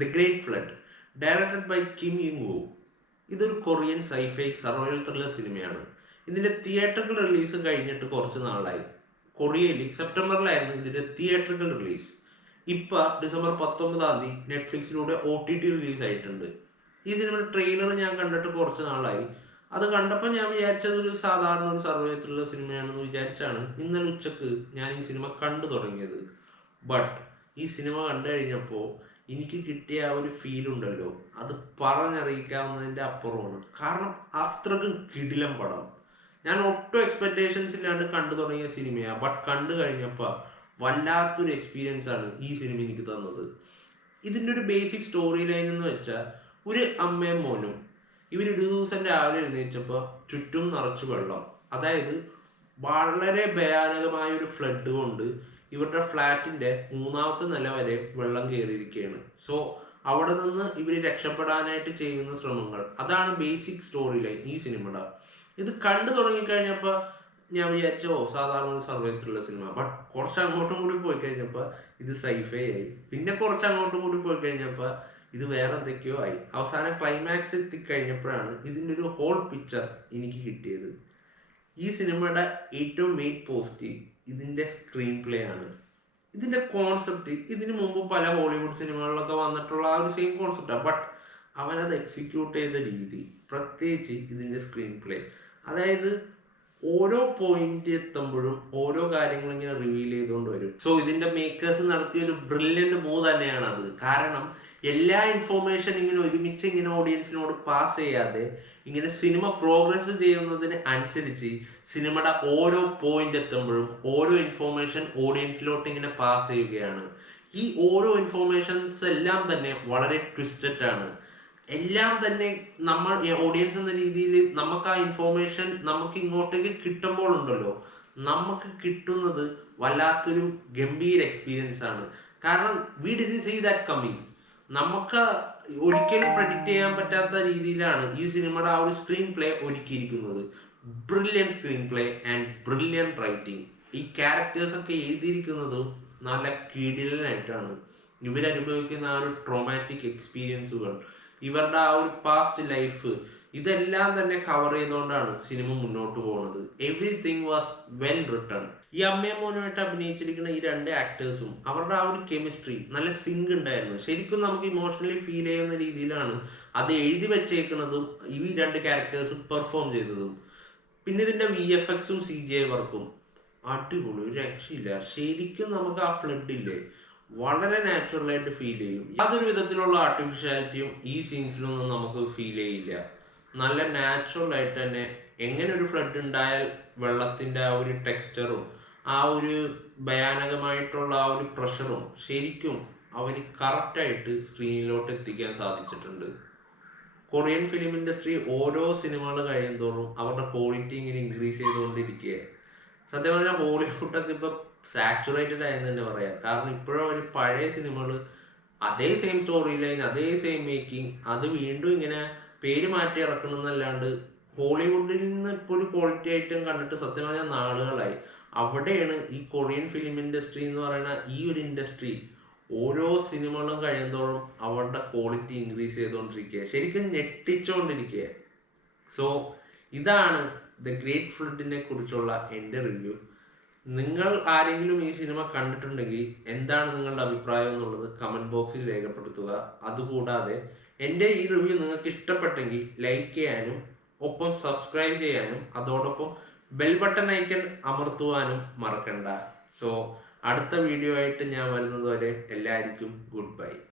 The great flood, directed by Kim Ying Wu. ഇതൊരു Korean sci fi survival thriller സിനിമയാണ്. ഇതിന്റെ theatrical release കഴിഞ്ഞിട്ട് കുറച്ച് നാളായി. കൊറിയയിൽ സെപ്റ്റംബറിലായിരുന്നു ഇതിന്റെ തിയേറ്ററിക്കൽ റിലീസ്. ഇപ്പൊ ഡിസംബർ 19 നെറ്റ്ഫ്ലിക്സിലൂടെ OTT റിലീസ് ആയിട്ടുണ്ട്. ഈ സിനിമയുടെ ട്രെയിലർ ഞാൻ കണ്ടിട്ട് കുറച്ച് നാളായി. അത് കണ്ടപ്പോൾ ഞാൻ വിചാരിച്ചത് ഒരു സാധാരണ ഒരു സർവൈവൽ ത്രില്ലർ സിനിമയാണെന്ന് വിചാരിച്ചാണ് ഇന്നലെ ഉച്ചക്ക് ഞാൻ ഈ സിനിമ കണ്ടു തുടങ്ങിയത്. ബട്ട് ഈ സിനിമ കണ്ടു കഴിഞ്ഞപ്പോൾ എനിക്ക് കിട്ടിയ ആ ഒരു ഫീൽ ഉണ്ടല്ലോ, അത് പറഞ്ഞറിയിക്കാവുന്നതിൻ്റെ അപ്പുറമാണ്. കാരണം അത്രക്കും കിടിലം പടം. ഞാൻ ഒട്ടും എക്സ്പെക്ടേഷൻസ് ഇല്ലാണ്ട് കണ്ടു തുടങ്ങിയ സിനിമയാണ്. ബട്ട് കണ്ടു കഴിഞ്ഞപ്പോൾ വല്ലാത്തൊരു എക്സ്പീരിയൻസ് ആണ് ഈ സിനിമ എനിക്ക് തന്നത്. ഇതിൻ്റെ ഒരു ബേസിക് സ്റ്റോറി ലൈൻ എന്ന് വെച്ചാൽ, ഒരു അമ്മയും മോനും ഇവരൊരു ദിവസം രാവിലെ എഴുന്നേറ്റപ്പോൾ ചുറ്റും നിറച്ച് വെള്ളം. അതായത് വളരെ ഭയാനകമായ ഒരു ഫ്ലഡ് കൊണ്ട് ഇവരുടെ ഫ്ലാറ്റിന്റെ 3ാമത്തെ നില വരെ വെള്ളം കയറിയിരിക്കുകയാണ്. സോ അവിടെ നിന്ന് ഇവർ രക്ഷപ്പെടാനായിട്ട് ചെയ്യുന്ന ശ്രമങ്ങൾ, അതാണ് ബേസിക് സ്റ്റോറി ലൈൻ ഈ സിനിമയുടെ. ഇത് കണ്ടു തുടങ്ങിക്കഴിഞ്ഞപ്പോൾ ഞാൻ വിചാരിച്ചോ സാധാരണ ഒരു സർവൈവൽ ത്രില്ലർ സിനിമ. ബട്ട് കുറച്ച് അങ്ങോട്ടും കൂടി പോയി കഴിഞ്ഞപ്പോൾ ഇത് സൈഫൈ ആയി. പിന്നെ കുറച്ച് അങ്ങോട്ടും കൂടി പോയി കഴിഞ്ഞപ്പോൾ ഇത് വേറെ എന്തൊക്കെയോ ആയി. അവസാനം ക്ലൈമാക്സ് എത്തിക്കഴിഞ്ഞപ്പോഴാണ് ഇതിൻ്റെ ഒരു ഹോൾ പിക്ചർ എനിക്ക് കിട്ടിയത്. ഈ സിനിമയുടെ ഏറ്റവും മെയിൻ പോസിറ്റീവ് ഇതിൻ്റെ സ്ക്രീൻ പ്ലേ ആണ്. ഇതിൻ്റെ കോൺസെപ്റ്റ് ഇതിനു മുമ്പ് പല ഹോളിവുഡ് സിനിമകളിലൊക്കെ വന്നിട്ടുള്ള ആ ഒരു സെയിം കോൺസെപ്റ്റാണ്. ബട്ട് അവനത് എക്സിക്യൂട്ട് ചെയ്ത രീതി, പ്രത്യേകിച്ച് ഇതിൻ്റെ സ്ക്രീൻ പ്ലേ, അതായത് ഓരോ പോയിന്റ് എത്തുമ്പോഴും ഓരോ കാര്യങ്ങൾ ഇങ്ങനെ റിവീൽ ചെയ്തുകൊണ്ട് വരും. സോ ഇതിന്റെ മേക്കേഴ്സ് നടത്തിയ ഒരു ബ്രില്യന്റ് മൂവ് തന്നെയാണ് അത്. കാരണം എല്ലാ ഇൻഫോർമേഷൻ ഇങ്ങനെ ഒരുമിച്ച് ഇങ്ങനെ ഓഡിയൻസിനോട് പാസ് ചെയ്യാതെ ഇങ്ങനെ സിനിമ പ്രോഗ്രസ് ചെയ്യുന്നതിന് അനുസരിച്ച് സിനിമയുടെ ഓരോ പോയിന്റ് എത്തുമ്പോഴും ഓരോ ഇൻഫോർമേഷൻ ഓഡിയൻസിലോട്ട് ഇങ്ങനെ പാസ് ചെയ്യുകയാണ്. ഈ ഓരോ ഇൻഫോർമേഷൻസ് എല്ലാം തന്നെ വളരെ ട്വിസ്റ്റഡ് ആണ്. എല്ലാം തന്നെ നമ്മൾ ഓഡിയൻസ് എന്ന രീതിയിൽ നമുക്ക് ആ ഇൻഫോർമേഷൻ നമുക്ക് ഇങ്ങോട്ടേക്ക് കിട്ടുമ്പോൾ ഉണ്ടല്ലോ, നമുക്ക് കിട്ടുന്നത് വല്ലാത്തൊരു ഗംഭീര എക്സ്പീരിയൻസ് ആണ്. കാരണം we didn't see that coming. നമുക്ക് ഒരിക്കലും പ്രെഡിക്റ്റ് ചെയ്യാൻ പറ്റാത്ത രീതിയിലാണ് ഈ സിനിമയുടെ ആ ഒരു സ്ക്രീൻ പ്ലേ ഒരുക്കിയിരിക്കുന്നത്. Brilliant screen play and brilliant writing. ഈ ക്യാരക്ടേഴ്സ് ഒക്കെ എഴുതിയിരിക്കുന്നത് നല്ല കിടിലനായിട്ടാണ്. ഇവരനുഭവിക്കുന്ന ആ ഒരു ട്രോമാറ്റിക് എക്സ്പീരിയൻസുകൾ, ഇവരുടെ ആ ഒരു പാസ്റ്റ് ലൈഫ്, ഇതെല്ലാം തന്നെ കവർ ചെയ്തുകൊണ്ടാണ് സിനിമ മുന്നോട്ട് പോകുന്നത്. Everything was well written. ഈ അമ്മയും മോനുമായിട്ട് അഭിനയിച്ചിരിക്കുന്ന ഈ 2 ആക്ടേഴ്സും അവരുടെ ആ ഒരു കെമിസ്ട്രി നല്ല സിങ്ക് ഉണ്ടായിരുന്നു. ശരിക്കും നമുക്ക് ഇമോഷണലി ഫീൽ ചെയ്യുന്ന രീതിയിലാണ് അത് എഴുതി വെച്ചേക്കുന്നതും ഈ 2 ക്യാരക്ടേഴ്സും പെർഫോം ചെയ്തതും. പിന്നെ ഇതിന്റെ VFXും CGI വർക്കും അടിപൊളി, ഒരു രക്ഷയില്ല. ശരിക്കും നമുക്ക് ആ ഫ്ലഡ് ഇല്ലേ വളരെ നാച്ചുറൽ ആയിട്ട് ഫീൽ ചെയ്യും. യാതൊരു വിധത്തിലുള്ള ആർട്ടിഫിഷ്യാലിറ്റിയും ഈ സീൻസിലൊന്നും നമുക്ക് ഫീൽ ചെയ്യില്ല. നല്ല നാച്ചുറൽ ആയിട്ട് തന്നെ എങ്ങനെ ഒരു ഫ്ലഡ് ഉണ്ടായാൽ വെള്ളത്തിന്റെ ആ ഒരു ടെക്സ്ചറും ആ ഒരു ഭയാനകമായിട്ടുള്ള ആ ഒരു പ്രഷറും ശരിക്കും അവന് കറക്റ്റായിട്ട് സ്ക്രീനിലോട്ട് എത്തിക്കാൻ സാധിച്ചിട്ടുണ്ട്. കൊറിയൻ ഫിലിം ഇൻഡസ്ട്രി ഓരോ സിനിമകൾ കഴിയുന്തോറും അവരുടെ ക്വാളിറ്റി ഇങ്ങനെ ഇൻക്രീസ് ചെയ്തുകൊണ്ടിരിക്കുക. സത്യം പറഞ്ഞാൽ ഹോളിവുഡൊക്കെ ഇപ്പൊ സാച്ചുറേറ്റഡ് ആയെന്ന് തന്നെ പറയാം. കാരണം ഇപ്പോഴും ഒരു പഴയ സിനിമകൾ അതേ സെയിം സ്റ്റോറി ലൈൻ, അതേ സെയിം മേക്കിംഗ്, അത് വീണ്ടും ഇങ്ങനെ പേര് മാറ്റി ഇറക്കണമെന്നല്ലാണ്ട് ഹോളിവുഡിൽ നിന്ന് ഇപ്പോൾ ഒരു ക്വാളിറ്റി ഐറ്റം കണ്ടിട്ട് സത്യം പറഞ്ഞാൽ നാളുകളായി. അവിടെയാണ് ഈ കൊറിയൻ ഫിലിം ഇൻഡസ്ട്രി എന്ന് പറയുന്ന ഈ ഒരു ഇൻഡസ്ട്രി ഓരോ സിനിമകളും കഴിയുന്തോറും അവരുടെ ക്വാളിറ്റി ഇൻക്രീസ് ചെയ്തുകൊണ്ടിരിക്കുക, ശരിക്കും ഞെട്ടിച്ചുകൊണ്ടിരിക്കുക. സോ ഇതാണ് ദ ഗ്രേറ്റ് ഫ്ലഡിനെ കുറിച്ചുള്ള എൻ്റെ റിവ്യൂ. നിങ്ങൾ ആരെങ്കിലും ഈ സിനിമ കണ്ടിട്ടുണ്ടെങ്കിൽ എന്താണ് നിങ്ങളുടെ അഭിപ്രായം എന്നുള്ളത് കമന്റ് ബോക്സിൽ രേഖപ്പെടുത്തുക. അതുകൂടാതെ എൻ്റെ ഈ റിവ്യൂ നിങ്ങൾക്ക് ഇഷ്ടപ്പെട്ടെങ്കിൽ ലൈക്ക് ചെയ്യാനും ഒപ്പം സബ്സ്ക്രൈബ് ചെയ്യാനും അതോടൊപ്പം ബെൽ ബട്ടൺ ഐക്കൺ അമർത്തുവാനും മറക്കണ്ട. സോ അടുത്ത വീഡിയോ ആയിട്ട് ഞാൻ വരുന്നത് വരെ എല്ലാവർക്കും ഗുഡ് ബൈ.